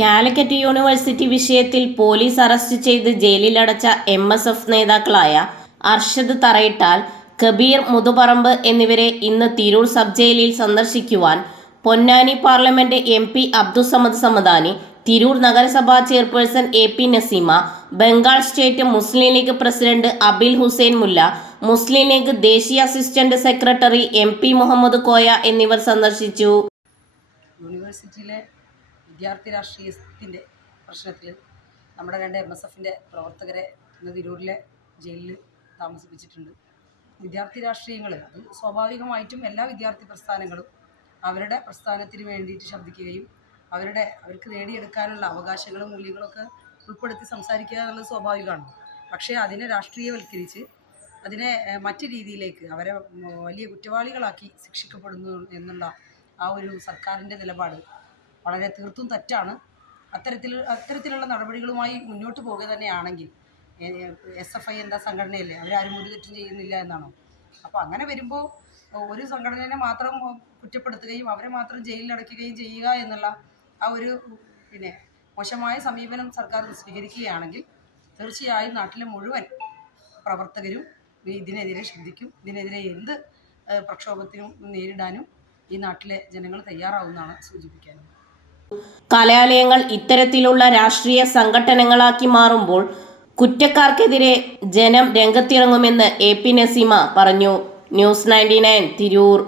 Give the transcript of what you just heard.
Calicut university വിഷയത്തിൽ police arrest ചെയ്ത് ജയിലിലടച്ച MSF നേതാക്കളായ അർഷദ് തറയിട്ടാൽ, കബീർ മുതുപറമ്പ് എന്നിവരെ ഇന്ന് തിരൂർ സബ് ജയിലിൽ സന്ദർശിക്കുവാൻ പൊന്നാനി പാർലമെന്റ് MP അബ്ദുസമദ് സമദാനി, തിരൂർ നഗരസഭാ chairperson AP Naseema, Bengal state Muslim League president Abil Hussain Mulla, Muslim League ദേശീയ assistant secretary MP Muhammad Koya എന്നിവർ സന്ദർശിച്ചു. യൂണിവേഴ്സിറ്റിയിലെ വിദ്യാർത്ഥി രാഷ്ട്രീയത്തിൻ്റെ പ്രശ്നത്തിൽ നമ്മുടെ 2 MSFൻ്റെ പ്രവർത്തകരെ ഇന്ന് തിരൂരിലെ ജയിലിൽ താമസിപ്പിച്ചിട്ടുണ്ട്. വിദ്യാർത്ഥി രാഷ്ട്രീയങ്ങൾ അത് സ്വാഭാവികമായിട്ടും എല്ലാ വിദ്യാർത്ഥി പ്രസ്ഥാനങ്ങളും അവരുടെ പ്രസ്ഥാനത്തിന് വേണ്ടിയിട്ട് ശബ്ദിക്കുകയും അവർക്ക് നേടിയെടുക്കാനുള്ള അവകാശങ്ങളും മൂല്യങ്ങളൊക്കെ ഉൾപ്പെടുത്തി സംസാരിക്കുക എന്നുള്ളത് സ്വാഭാവികമാണ്. പക്ഷേ അതിനെ രാഷ്ട്രീയവൽക്കരിച്ച് അതിനെ മറ്റു രീതിയിലേക്ക് അവരെ വലിയ കുറ്റവാളികളാക്കി ശിക്ഷിക്കപ്പെടുന്നു എന്നുള്ള ആ ഒരു സർക്കാരിൻ്റെ നിലപാട് വളരെ തീർത്തും തെറ്റാണ്. അത്തരത്തിലുള്ള നടപടികളുമായി മുന്നോട്ട് പോകുക തന്നെയാണെങ്കിൽ SFI എന്താ സംഘടനയല്ലേ, അവരാരും ഒരു തെറ്റും ചെയ്യുന്നില്ല എന്നാണോ? അപ്പോൾ അങ്ങനെ വരുമ്പോൾ ഒരു സംഘടനയെ മാത്രം കുറ്റപ്പെടുത്തുകയും അവരെ മാത്രം ജയിലിലടയ്ക്കുകയും ചെയ്യുക എന്നുള്ള ആ ഒരു മോശമായ സമീപനം സർക്കാർ സ്വീകരിക്കുകയാണെങ്കിൽ തീർച്ചയായും നാട്ടിലെ മുഴുവൻ പ്രവർത്തകരും ഇതിനെതിരെ ശബ്ദിക്കും. ഇതിനെതിരെ എന്ത് പ്രക്ഷോഭത്തിനും നേരിടാനും ഈ നാട്ടിലെ ജനങ്ങൾ തയ്യാറാവുന്നതാണ് സൂചിപ്പിക്കാനും. കലാലയങ്ങൾ ഇത്തരത്തിലുള്ള രാഷ്ട്രീയ സംഘടനകളാക്കി മാറുമ്പോൾ കുറ്റക്കാർക്കെതിരെ ജനം രംഗത്തിറങ്ങുമെന്ന് AP നസീമ പറഞ്ഞു. ന്യൂസ് 99 തിരൂർ.